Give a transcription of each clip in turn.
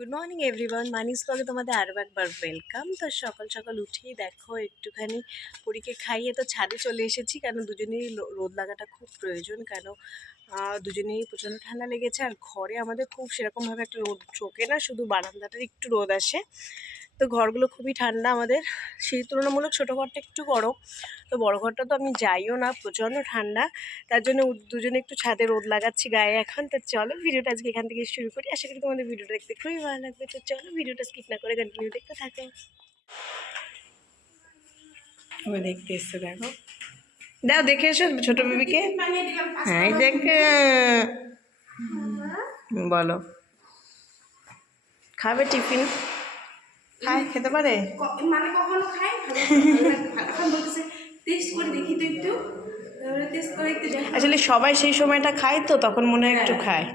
Good morning everyone, মানিস ব্লগে তোমাদের আরও একবার ওয়েলকাম। তো সকাল সকাল উঠেই দেখো একটুখানি পুরীকে খাইয়ে তো ছাদে চলে এসেছি, কেন দুজনেই রোদ লাগাটা খুব প্রয়োজন, কেন দুজনেই প্রচণ্ড ঠান্ডা লেগেছে। আর ঘরে আমাদের খুব সেরকমভাবে একটা রোদ চোখে না, শুধু বারান্দাটার একটু রোদ আসে। তো ঘরগুলো খুবই ঠান্ডা আমাদের, সেই তুলনামূলক ছোটো ঘরটা একটু গরম। তো বড় ঘরটা তো আমি যাইও না, প্রচণ্ড ঠান্ডা। তার জন্য দুজনে একটু ছাদে রোদ লাগাচ্ছি গায়ে এখন। তো চলো ভিডিওটা আজকে এখান থেকে শুরু করি, আশা করি তোমাদের ভিডিওটা দেখতে খুবই ভালো লাগবে। তো চলো ভিডিওটা স্কিপ না করে কন্টিনিউ দেখতে থাকো। আমি দেখতে এসছো, দেখো দাও, দেখে এসো ছোট বেবিকে। হ্যাঁ দেখে বলো, খাবে টিফিন? খায়, খেতে পারে মানে কখনো খায় এখন বলতেছে টেস্ট করে দেখি তো একটু, টেস্ট করে একটু দেখো। আসলে সবাই সেই সময়টা খায়, তো তখন মনে হয় একটু খায়।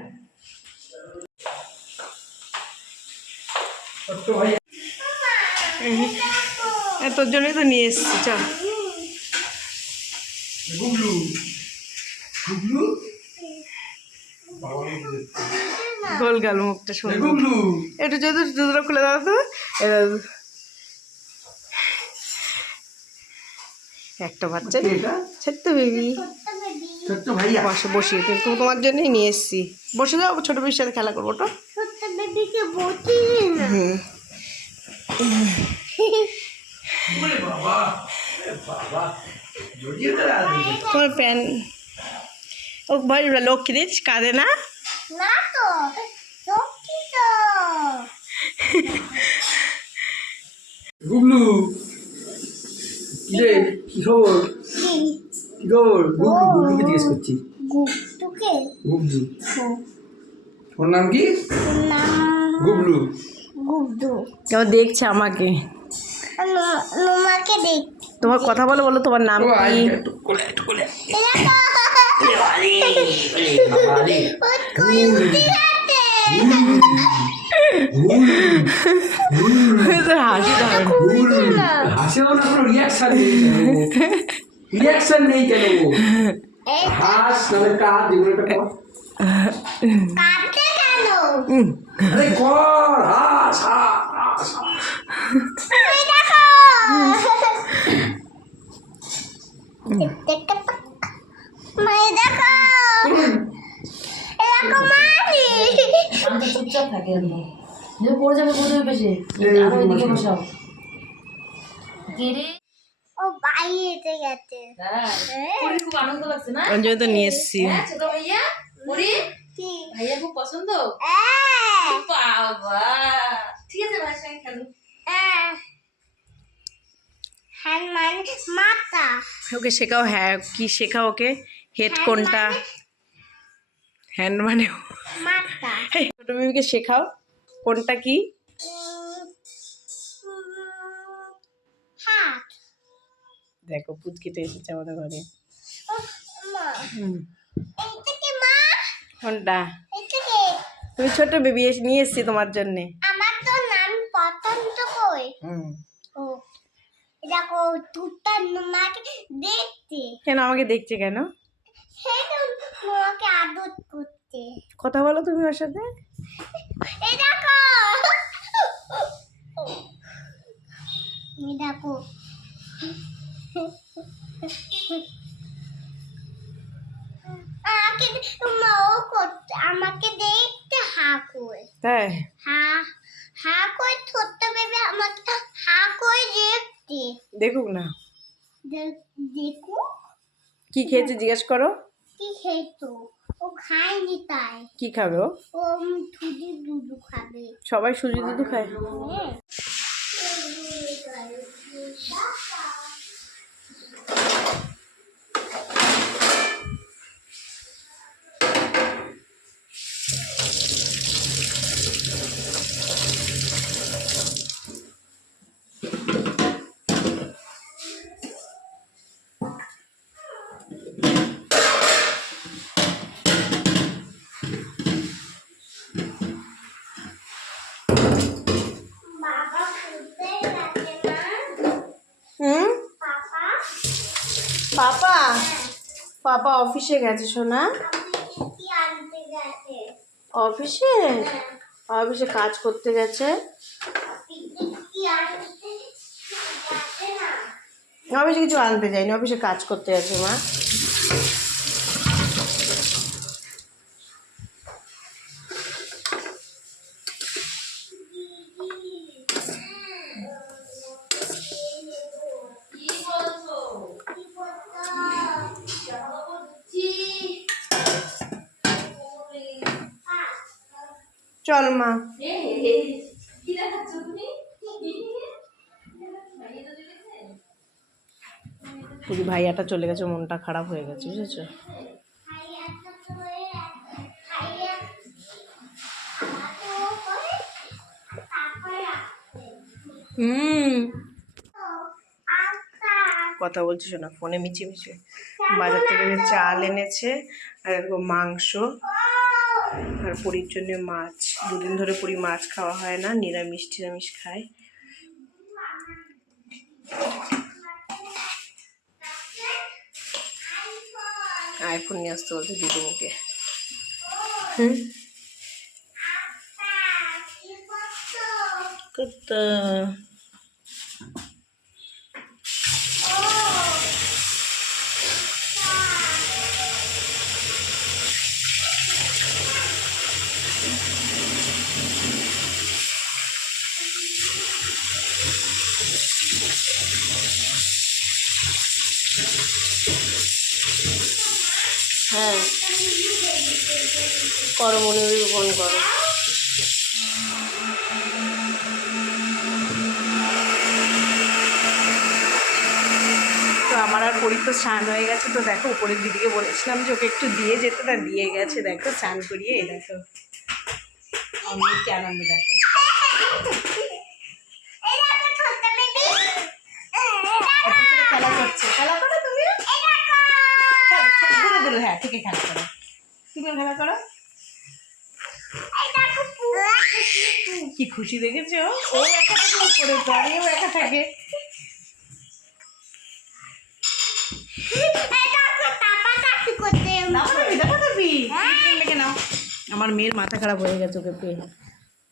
তোর জন্যই তো নিয়ে এসছি, চল। গোল গাল মুখটা সুন্দর, একটু যদি জুতোটা খুলে দাও তো। একটা বাচ্চা, ছোট্ট বেবি, বসে বসিয়ে কিন্তু তোমার জন্যই নিয়ে এসছি। বসে যাও, ছোট বেবির সাথে খেলা করবো। তো তোমার প্যান ও ভাই, লক্ষ্মী দিস কাঁদে না। গুবলু কিরে, কি খবর? কি খবর? গুবলু, গুবলুকে জিজ্ঞেস করছি। গুবলু, ওর নাম কি? গুবলু। কেউ দেখছে আমাকে, তোমার কথা বলো, বলো তোমার নাম কি? রিয়াকশন নেই কেন? হাস নাহলে কাঁদ, যেগুলো একটা কর। আরে কর, হাস হাস চুপচাপ থাকে একদম, পড়ে যাবে পড়ে বেশি। ওইদিকে বসাও। খুব আনন্দ লাগছে না? তো নিয়ে এসছি। ছোট ভাইয়া ভাইয়া খুব পছন্দ। বাবা ঠিক আছে, ভাইয়ের সঙ্গে খেলো। ওকে শেখাও, হ্যাঁ কি শেখাও ওকে? হেড কোনটা? হ্যান্ড মানে ছোট বেবিকে শেখাও কোনটা কি। দেখো পুচকিটা এসেছে আমাদের ঘরে। কোনটা? তুমি ছোট বেবি নিয়ে এসছি তোমার জন্যে। আমার তো নাম পছন্দ কই। ও দেখো তুতা তোমাকে দেখতে। কেন আমাকে দেখছে কেন? সেই তো তোমাকে আদর করতে। কথা বলো তুমি ওর সাথে। এই দেখো, এই দেখো, আমাকে দেখতে হা কই। তাই? হা হা কই ছোট্ট বেবি আমাকে হা কই দেখতে। দেখুক না, দেখো কি খেয়েছে জিজ্ঞেস করো। কি খেতো? ও খায়নি তাই। কি খাবে ও? ও সুজি দুধ খাবে। সবাই সুজি দুধ খায়। পাপা, পাপা অফিসে গেছে সোনা। অফিসে? অফিসে কাজ করতে গেছে। কি আর যাচ্ছে না অফিসে কিছু আনতে যায়নি, অফিসে কাজ করতে গেছে মা। চল মা। পুরি ভাইয়াটা চলে গেছে, মনটা খারাপ হয়ে গেছে বুঝেছো। কথা বলছি শোনা, ফোনে মিচিয়ে বাজার থেকে যে চাল এনেছে আর এরকম মাংস আর পুরীর জন্য মাছ। দুদিন ধরে পুরী মাছ খাওয়া হয় না, নিরামিষ টিরামিষ খায়। আইফোন নিয়ে আসতে বলছে দিদি মুখে। কুত্তা হ্যাঁ করো, মনে ফোন করো। তো আমার আর পরীক্ষা স্নান হয়ে গেছে। তো দেখো উপরের দিদিকে বলেছিলাম যে ওকে একটু দিয়ে যেতে, তা দিয়ে গেছে। দেখো স্নান করিয়ে, এই দেখো আমি কি আনন্দ দেখো। খেলা করছে, খেলা করো তুমি, ঘুরে ঘুরে। হ্যাঁ ঠিক খেলা করো, তুমি খেলা করো। কি খুশি দেখেছো, ও একা থাকে উপরে, বাড়িও একা থাকে। আমার মেয়ের মাথা খারাপ হয়ে গেছে ওকে পেয়ে।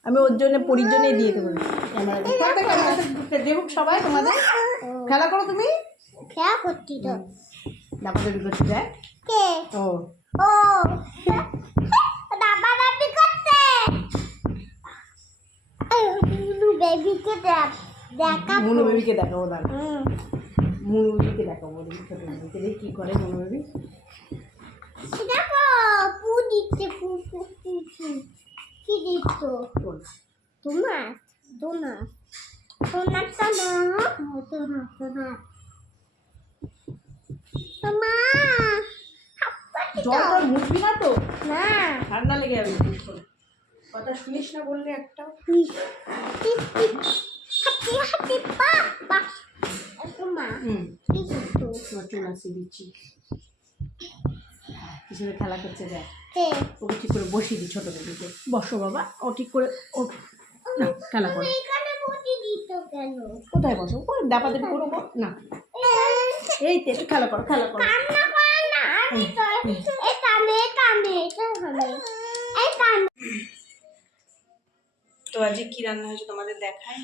আমি ওর জন্য পরীর জন্য দিয়ে দেবো দেবো। সবাই তোমাদের খেলা করো, তুমি খেয়া করছি তো দাপাদাপি করতে যায়। কে ও ও দাবাদাবি করতে মুনু বেবিকে দেখা মুনু বেবিকে দেখাবো, দাঁড়া মুনু বেবিকে দেখাবো। ছোট বেবিকে দেখি কি করে মুনু বেবি। দেখো পু দিচ্ছে, পু পু পু পু কি দিচ্ছ তোমার তোমার তোমার তো না তোমার তোমার তোমার জল মুখবি না তো, না ঠান্ডা লেগে যাবে। কথা শুনিস না বললে একটাও। হাতি হাতি পা পা তোমার কি করছো চুল আসি দিচ্ছি, পিছনে খেলা করতে যায়। কে ওকে ঠিক করে বসিয়ে দিই ছোট বেবিকে। বসো বাবা, ও ঠিক করে ও না খেলা করো। এখানে বসে দিত কেন কোথায় বসো, ও দাপাদাপি করবো না। এই তো একটু খেলা করো, খেলা করো। কান্না করে না আমি তো এই কানে কানে এটা হবে এই কানে। তো আজকে কি রান্না হয়েছে তোমাদের দেখাই।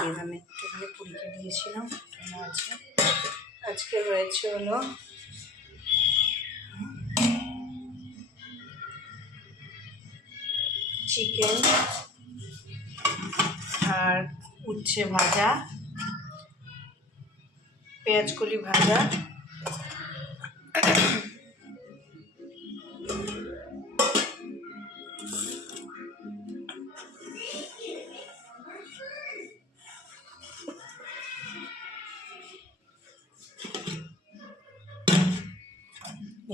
বেদানে একটুখানি পুরীকে দিয়েছিলাম, আছে। আজকে হয়েছে হলো চিকেন আর উচ্ছে ভাজা, পেঁয়াজকলি ভাজা,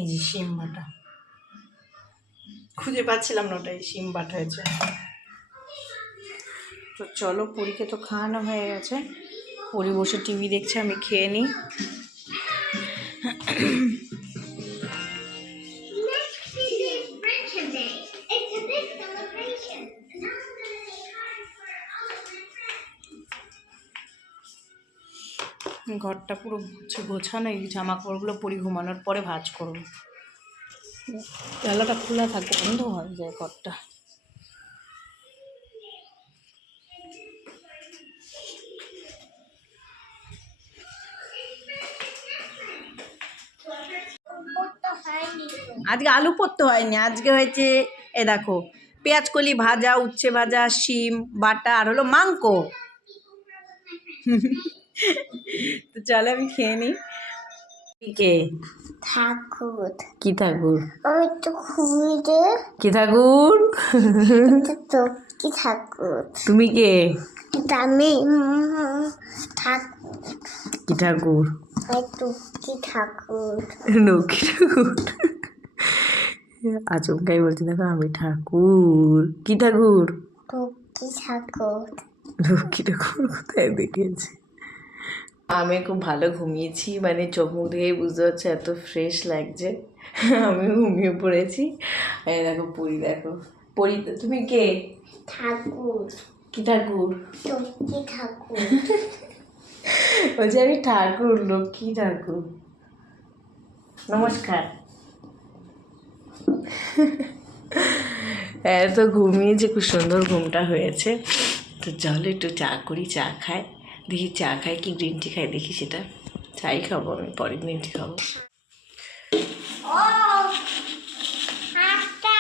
এই যে শিম বাটা, খুঁজে পাচ্ছিলাম না, ওটাই শিম বাটা হয়েছে। তো চলো পুরীকে তো খাওয়ানো হয়ে গেছে, পুরী বসে টিভি দেখছে, আমি খেয়ে নিই। ঘরটা পুরো গোছানো, এই জামা কাপড়গুলো পরি ঘুমানোর পরে ভাঁজ করবো। জানলাটা খোলা থাকবে, বন্ধ হয়ে যায় ঘরটা। আজকে আলু পোস্ত হয়নি, আজকে হয়েছে এ দেখো পেঁয়াজ কলি ভাজা, উচ্ছে ভাজা, শিম বাটা আর হলো মাংস। তো চলো আমি খেয়ে নিই। কে ঠাকুর কি ঠাকুর? আমি তো খুঁজে কি ঠাকুর? তো কি ঠাকুর তুমি কে? আমি ঠাকুর কি ঠাকুর? আমি তো কি ঠাকুর লক্ষ্মী ঠাকুর। আচমকাই বলছি দেখো আমি ঠাকুর। কি ঠাকুর? তো কি ঠাকুর লক্ষ্মী ঠাকুর কোথায় দেখেছি? আমি খুব ভালো ঘুমিয়েছি, মানে চোখ মুখ দেখেই বুঝতে পারছি এত ফ্রেশ লাগছে। আমি ঘুমিয়ে পড়েছি। এই দেখো পরি, দেখো পরি। তুমি কে? ঠাকুর কি ঠাকুর? তো কি ঠাকুর বলছি আমি ঠাকুর, লক্ষ্মী ঠাকুর। নমস্কার। এত ঘুমিয়েছে, খুব সুন্দর ঘুমটা হয়েছে। তো চলো একটু চা করি, চা খাই। দেখি চা খাই কি গ্রিন টি খাই, দেখি সেটা। চাই খাবো আমি, পরে গ্রিন টি খাবো। ও আচ্ছা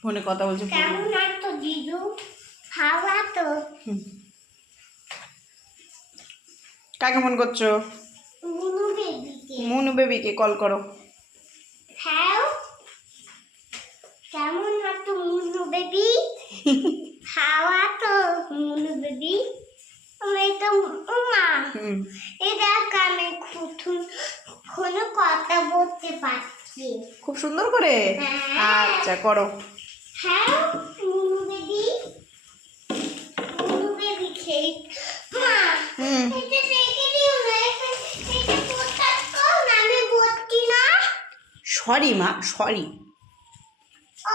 ফোনে কথা বলছে। কেমন আছো দিদু খাওয়া তো কাকে মন করছো? মুনু বেবিকে মুনু বেবিকে কল করো। হ্যাঁ কেমন আছো মুনু বেবি খাওয়া তো মুনু বেবি আমি তো মা এটা কানে খুঁতুন কোনো কথা বলতে পারছি খুব সুন্দর করে। হ্যাঁ। আচ্ছা করো। হ্যাঁ মুনু বেবি খেয়ে মা এটা রেখে দিও না এটা পোস্টার তো নামে বলছি না সরি মা, সরি। ও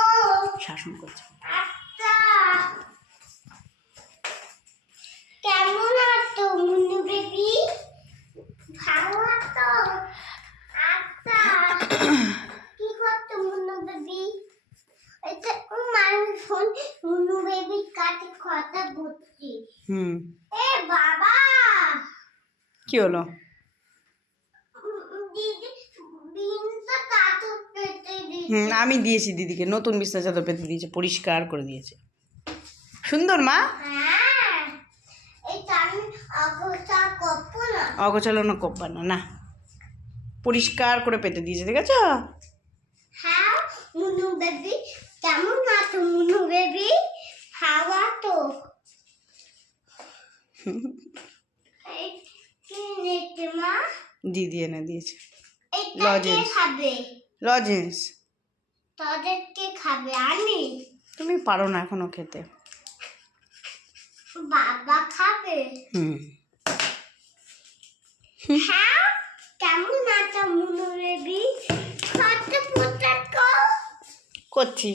শাসন করছে। আচ্ছা কেমন আছো মুনু বেবি ভালো আছো আচ্ছা কি করছো মুনু বেবি এটা আমি ফোন মুনু বেবির কাছে কথা বলছি এ বাবা কি হলো? দিদি বিনটা কাটু পেতে দিদি আমি দিয়েছি দিদিকে, নতুন বিছনা চাদর পেতে দিয়েছে, পরিষ্কার করে দিয়েছে। সুন্দর মা। হ্যাঁ এটা আমি অবস্থা করবো না অগোছালো না কব্বা না, না পরিষ্কার করে পেতে দিয়েছে, ঠিক আছে? হ্যাঁ মুনু বেবি কেমন আছো মুনু বেবি খাওয়া তো এই কি নিতে মা দিদি এনে দিয়েছে এটা কে লজেন্স। খাবে লজেন্স। তাদেরকে খাবে আমি তুমি পারো না এখনো খেতে। বাবা খাবে হ্যাঁ কেমন আছো মুনু বেবি খাতে পোস্টার করছি।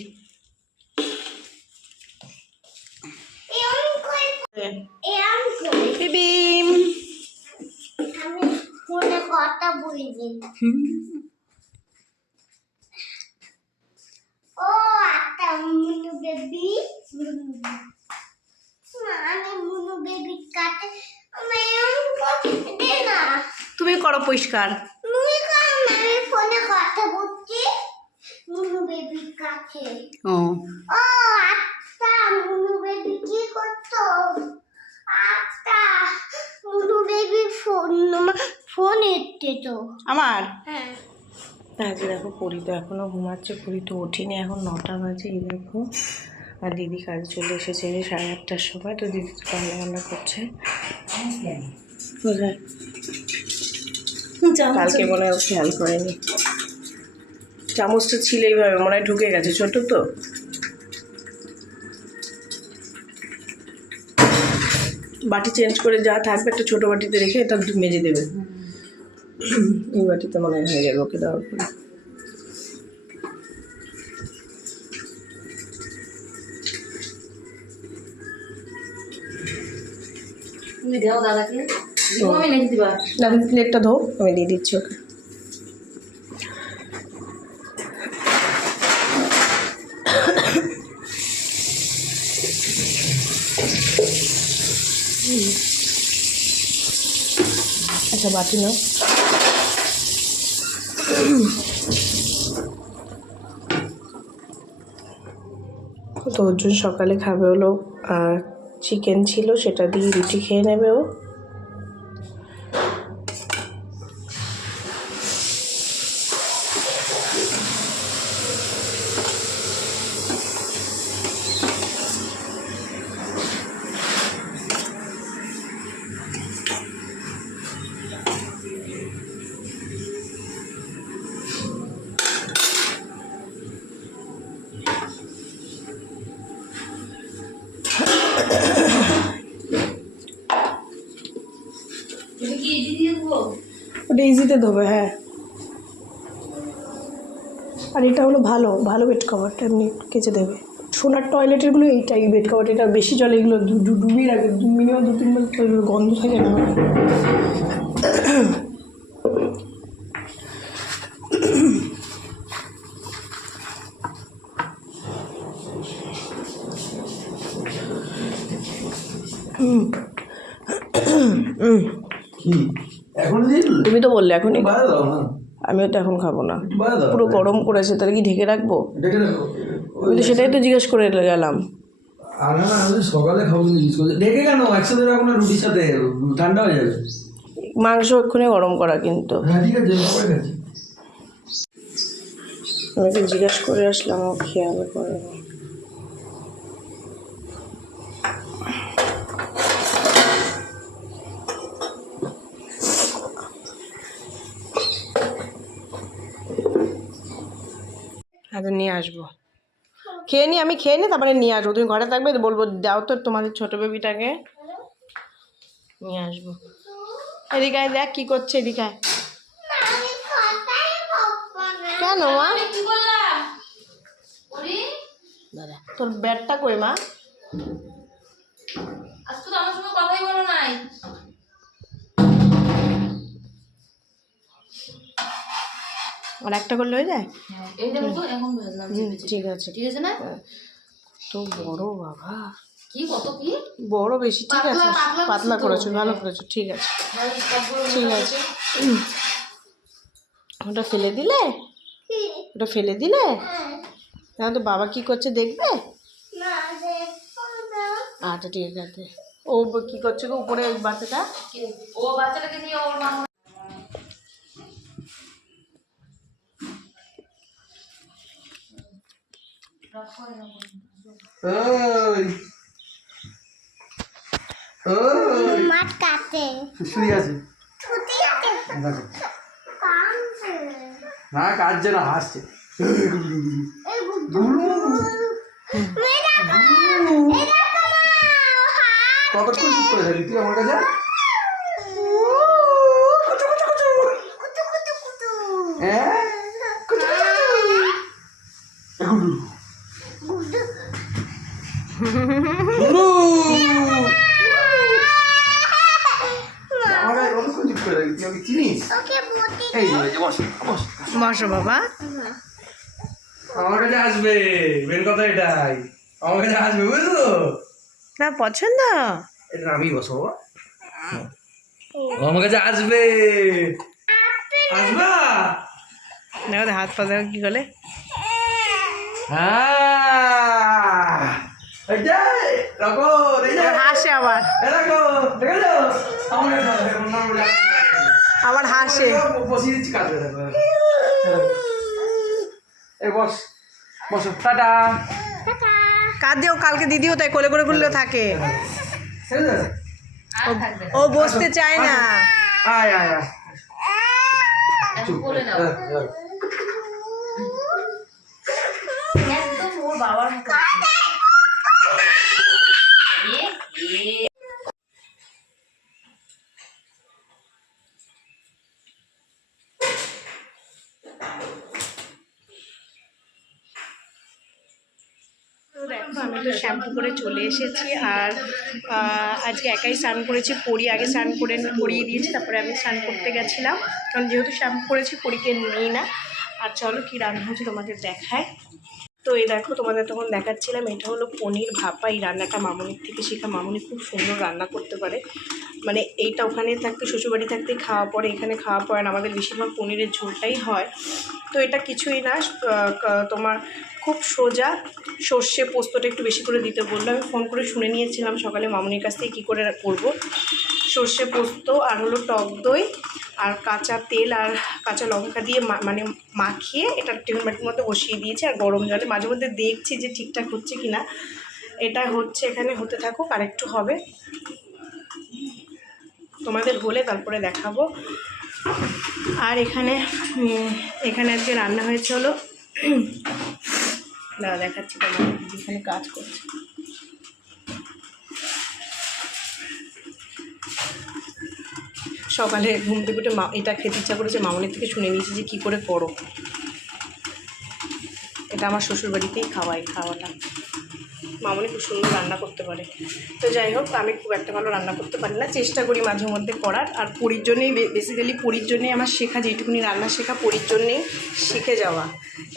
বিবিম। আমি ফোনে কথা বলছি ও আচ্ছা মুনু বেবি আমি মুনু বেবির কাছে আমি দে না তুমি করো পরিষ্কার। তুমি কারণ আমি ফোনে কথা বলছি মুনু বেবির কাছে ও ও আচ্ছা মুনু বেবি কি করছো আচ্ছা মুনু বেবি ফোন এসছে তো আমার হ্যাঁ আজ দেখো পরি তো এখনো ঘুমাচ্ছে, পরি তো ওঠেনি, এখন 9টা বাজে। এই দেখো আর দিদি কাজে চলে এসেছে 8:30টার সময়। তো দিদি তো রান্না বান্না করছে। কোথায়? কালকে মনে হয় ও খেয়াল করেনি, চামচটা ছিল এইভাবে মনে হয় ঢুকে গেছে, ছোট তো। বাটি চেঞ্জ করে যা থাকবে একটা ছোট বাটিতে রেখে এটা মেজে দেবে। এই বাটিতে মনে হয় হয়ে যাবে ওকে দেওয়ার পরে। তুমি দাও দাদাকে আমি নাকি দিবা না প্লেটটা ধো, আমি দিয়ে দিচ্ছি ওকে। আচ্ছা বাটি নাও। তো অর্জুন সকালে খাবে হলো চিকেন ছিল, সেটা দিয়ে রুটি খেয়ে নেবে ও। ওটা ইজিতে ধোবে, হ্যাঁ। আর এটা হলো ভালো ভালো বেড কভারটা, এমনি কেচে দেবে। সোনার টয়লেটেরগুলো এইটাই বেড কভার, এটা বেশি জলে এগুলো ডুবিয়ে রাখবে, মিনিমাম 2-3 মাস গন্ধ থাকে না। কি এখন দিয়ে দিলে? তুমি তো বললে এখনই, বাইরে দাও না, আমিও তো এখন খাবো না। বাইরে দাও। পুরো গরম করেছে, তাহলে কি ঢেকে রাখবো? ডেকে রাখো। আমি তো সেটাই তো জিজ্ঞেস করে গেলাম। আর না আমি সকালে খাবো কিন্তু জিজ্ঞেস করছি ডেকে কেন, একসাথে রাখো না রুটির সাথে, ঠান্ডা হয়ে যাবে। মাংস এক্ষুনি গরম করা কিন্তু। হ্যাঁ ঠিক আছে, পরে খাচ্ছি। আমি তো জিজ্ঞেস করে আসলাম, ও খেয়াল করে না। আচ্ছা নিয়ে আসবো, খেয়ে নি, আমি খেয়ে নি, তারপরে নিয়ে আসবো। তুমি ঘরে থাকবে তো বলবো যাও তো তোমাদের ছোট বেবিটাকে নিয়ে আসবো। এদিকে আয়, দেখ কি করছে, এদিকে আয়। আমি কথাই বলবো না। কেন মা? কি বললাম ওরে দাদা তোর ব্যাটটা কই মা? আজ তো আমার সঙ্গে কথাই বলো নাই। আর একটা করলে হয়ে যায়? এই দেখো তো এখন বুঝলাম। ঠিক আছে, ঠিক আছে না? তো বড় বাবা, কি কত কি বড় বেশি, ঠিক আছে, পাতলা পাতলা করেছো তো। করেছো, ভালো করেছো, ঠিক আছে সবগুলো ঠিক আছে। ওটা ফেলে দিলে, কি? ওটা ফেলে দিলে, হ্যাঁ। না তো বাবা কি করছে দেখবে? না দেখো না। আচ্ছা ঠিক আছে। ও কি করছে গো উপরে ওই বাচ্চাটা? ও বাচ্চাটাকে নিয়ে ওর মা ওই ওই মাঠ কাটে। শুয়ে আছে, ছুটি আছে। দেখো কামছে। না কাটছে না, হাসছে। এই গুড্ডু। গুলু, মেরা কমা। এরা কমা। কতক্ষণ চুপ করে থাকবি তুই আমার কাছে? কুতু কুতু কুতু। হ্যাঁ গুলু, গুড্ডু। গুলু, আমার কাছে কতক্ষণ চুপ করে থাকবি, তুই আমাকে চিনিস? ওকে বটি। এই যে বস বস, বসো বাবা। আমার কাছে আসবে, মেন কথা এটাই, আমার কাছে আসবে বুঝলো? না পছন্দ, এটা আমি বসো বাবা, আমার কাছে আসবে, আসবা? দেখো হাত পা দেখো কি করে। হ্যাঁ এইটাই রাখো, এই যে হাসে আবার, এই রাখো, দেখেছো? আমার কাছে আসবে, আমার নাম বলে আবার হাসে। বসিয়ে দিচ্ছি কাজে, দেখো এই বস, বসো, টাটা। কাঁদ দিও, কালকে দিদিও তাই কোলে করে করলেও থাকে। ঠিক আছে? আর থাকবে না। ও বসতে চায় না। আয় আয় আয়, এখন বলে নাও একদম ওর বাবার মতো। তো দেখো আমি তো শ্যাম্পু করে চলে এসেছি, আর আজকে একাই স্নান করেছি। পরি আগে স্নান করে করিয়ে দিয়েছি, তারপরে আমি স্নান করতে গেছিলাম, কারণ যেহেতু শ্যাম্পু করেছি পরীকে নিই না। আর চলো কী রান্না হয়েছে তোমাদের দেখায়। তো এই দেখো তোমাদের তখন দেখাচ্ছিলাম, এটা হলো পনির ভাপা। এই রান্নাটা মামনির থেকে শেখা। মামনি খুব সুন্দর রান্না করতে পারে। মানে এইটা ওখানে থাকতে, শ্বশুরবাড়ি থাকতে খাওয়া পরে, এখানে খাওয়া পরে না, আমাদের বেশিরভাগ পনিরের ঝোলটাই হয়। তো এটা কিছুই না, তোমার খুব সোজা সর্ষে পোস্তটা একটু বেশি করে দিতে বললো। আমি ফোন করে শুনে নিয়েছিলাম সকালে মামনির কাছ থেকে কী করে করবো। সর্ষে পোস্ত আর হলো টক দই আর কাঁচা তেল আর কাঁচা লঙ্কা দিয়ে মানে মাখিয়ে এটা টিফিন বাটির মধ্যে বসিয়ে দিয়েছি। আর গরম জলে মাঝে মধ্যে দেখছি যে ঠিকঠাক হচ্ছে কি না। এটা হচ্ছে, এখানে হতে থাকুক, আর একটু হবে, তোমাদের হলে তারপরে দেখাবো। আর এখানে আজকে রান্না হয়েছে হলো দাঁড়া দেখাচ্ছি তোমাদের, এখানে কাজ করছে। সকালে ঘুম থেকে উঠে এটা খেতে ইচ্ছা করেছে, মামনির থেকে শুনে নিয়েছি যে কী করে করো। এটা আমার শ্বশুরবাড়িতেই খাওয়াটা। মামনি খুব সুন্দর রান্না করতে পারে। তো যাই হোক, আমি খুব একটা ভালো রান্না করতে পারি না, চেষ্টা করি মাঝে মধ্যে করার। আর পরির জন্যেই, বেসিক্যালি পরির জন্যেই আমার শেখা, যেটুকুনি রান্না শেখা পরির জন্যেই শিখে যাওয়া।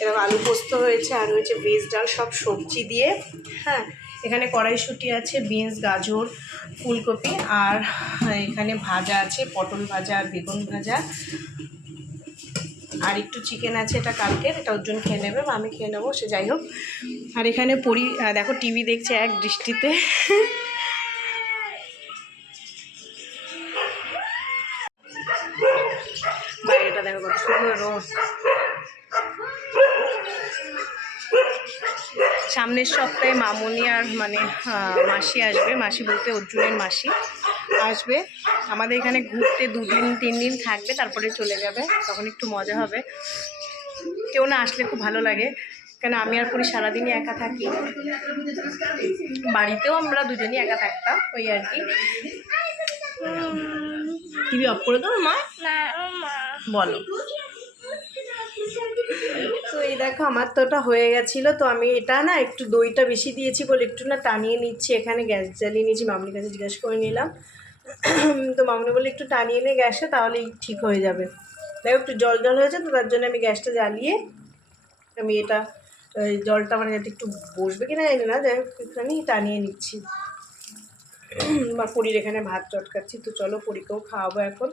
এরকম আলু পোস্ত হয়েছে, আর হয়েছে ভেজ ডাল, সব সবজি দিয়ে। হ্যাঁ, এখানে কড়াইশুঁটি আছে, বিনস, গাজর, ফুলকপি, আর এখানে ভাজা আছে, পটল ভাজা আর বেগুন ভাজা, আর একটু চিকেন আছে, এটা কালকের, এটা ওর জন্য খেয়ে নেবে বা আমি খেয়ে নেবো, সে যাই হোক। আর এখানে পরি দেখো টিভি দেখছে এক দৃষ্টিতে। বাইরেটা দেখো কত সুন্দর রোদ। সামনের সপ্তাহে মামনি আর মাসি আসবে। মাসি বলতে অর্জুনের মাসি আসবে আমাদের এখানে ঘুরতে, 2 দিন 3 দিন থাকবে, তারপরে চলে যাবে। তখন একটু মজা হবে। কেউ না আসলে খুব ভালো লাগে, কেন আমি আর পরি সারাদিনই একা থাকি। বাড়িতেও আমরা দুজনই একা থাকতাম, ওই আর কি। টিভি অফ করে দাও মা, বলো। তো এই দেখো আমার তো ওটা হয়ে গেছিলো। তো আমি এটা না একটু দইটা বেশি দিয়েছি বলে একটু না টানিয়ে নিচ্ছি। এখানে গ্যাস জ্বালিয়ে নিয়েছি, মামনির কাছে জিজ্ঞেস করে নিলাম। তো মামনি বলে একটু টানিয়ে নে গ্যাসে, তাহলেই ঠিক হয়ে যাবে। দেখো একটু জল জল হয়েছে, তো তার জন্য আমি গ্যাসটা জ্বালিয়ে আমি এটা জলটা মানে যাতে একটু বসবে কিনা জানি না, যাই হোক একটুখানি টানিয়ে নিচ্ছি। বা পরির এখানে ভাত চটকাচ্ছি। তো চলো পরিকেও খাওয়াবো এখন।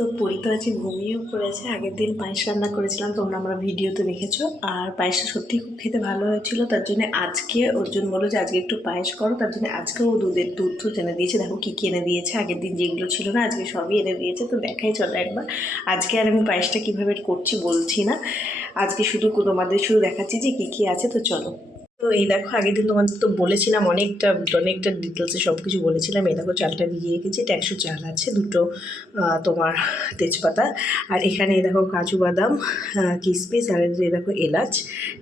তো পরি তো আছে ঘুমিয়েও পড়েছে। আগের দিন পায়েস রান্না করেছিলাম, তোমরা আমরা ভিডিওতে দেখেছো। আর পায়েসটা সত্যিই খুব খেতে ভালো হয়েছিল। তার জন্য আজকে অর্জুন বলো যে আজকে একটু পায়েস করো, তার জন্য আজকেও দুধ এনে দিয়েছে। দেখো কী কী এনে দিয়েছে, আগের দিন যেগুলো ছিল না আজকে সবই এনে দিয়েছে। তো দেখাই চলো একবার। আজকে আর আমি পায়েসটা কীভাবে করছি বলছি না, আজকে শুধু তোমাদের শুধু দেখাচ্ছি যে কী কী আছে। তো চলো। তো এই দেখো আগের দিন তোমাদের তো বলেছিলাম অনেকটা ডিটেলসে সব কিছু বলেছিলাম। এই দেখো চালটা ভিজিয়ে রেখেছি, এটা 100 চাল আছে, 2টো তোমার তেজপাতা, আর এখানে এই দেখো কাজু বাদাম, কিশমিশ, আর এই দেখো এলাচ,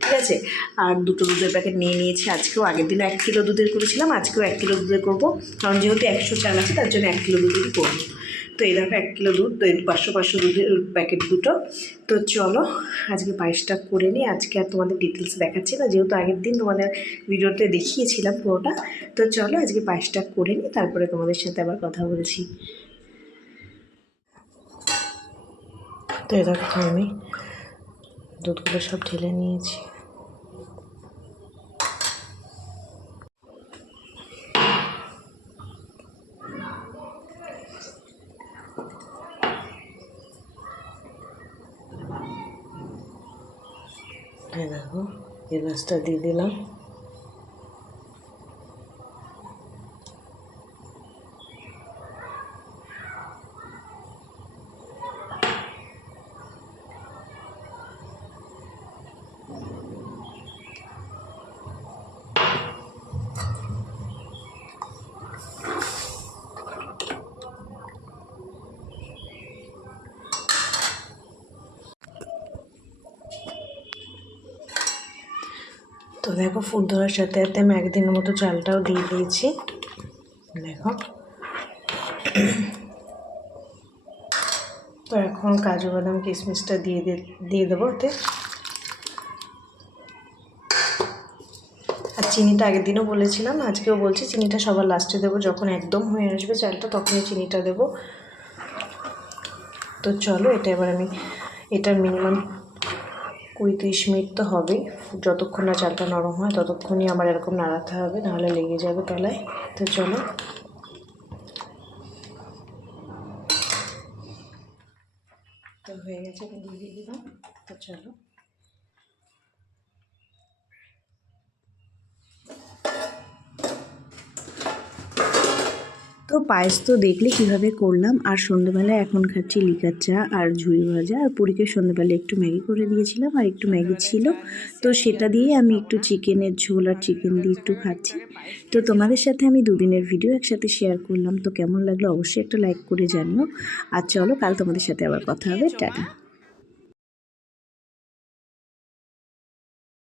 ঠিক আছে। আর 2টো দুধের প্যাকেট নিয়ে নিয়েছি। আজকেও আগের দিনও 1 কিলো দুধের করেছিলাম, আজকেও 1 কিলো দুধের করবো, কারণ যেহেতু 100 চাল আছে তার জন্য 1 কিলো দুধেরই করবো। তো এই দেখো 1 কিলো দুধ, তো 500 দুধের প্যাকেট 2টো। তো চলো আজকে পায়েসটা করে নিই। আজকে আর তোমাদের ডিটেলস দেখাচ্ছি না, যেহেতু আগের দিন তোমাদের ভিডিওতে দেখিয়েছিলাম পুরোটা। তো চলো আজকে পায়েসটা করে নিই, তারপরে তোমাদের সাথে আবার কথা বলছি। তো এই দেখো আমি দুধগুলো সব ঢেলে নিয়েছি। এই দেখো এলাচটা দিয়ে দিলাম। তো দেখো ফুট ধরার সাথে সাথে আমি একদিনের মতো চালটাও দিয়ে দিয়েছি। দেখো তো এখন কাজু বাদাম কিশমিশটা দিয়ে দেবো ওতে। আর চিনিটা আগের দিনও বলেছিলাম, আজকেও বলছি, চিনিটা সবার লাস্টে দেবো, যখন একদম হয়ে আসবে চালটা তখনই চিনিটা দেবো। তো চলো এটা এবার আমি এটার মিনিমাম 20-30 মিনিট তো হবেই, যতক্ষণ না চালটা নরম হয় ততক্ষণই আবার এরকম নাড়াতে হবে, নাহলে লেগে যাবে তলায়। তো চলো, তো হয়ে গেছে, আমি দিয়ে দিলাম। তো চলো, তো পায়েস তো দেখলে কিভাবে করলাম। আর সন্ধ্যেবেলায় এখন খাচ্ছি লিকার চা আর ঝুড়ি ভাজা। আর পুরীকে সন্ধ্যেবেলায় একটু ম্যাগি করে দিয়েছিলাম, আর একটু ম্যাগি ছিল, তো সেটা দিয়ে আমি একটু চিকেনের ঝোল আর চিকেন দিয়ে একটু খাচ্ছি। তো তোমাদের সাথে আমি দুদিনের ভিডিও একসাথে শেয়ার করলাম, তো কেমন লাগলো অবশ্যই একটা লাইক করে জানিও। আর চলো, কাল তোমাদের সাথে আবার কথা হবে। টাটা।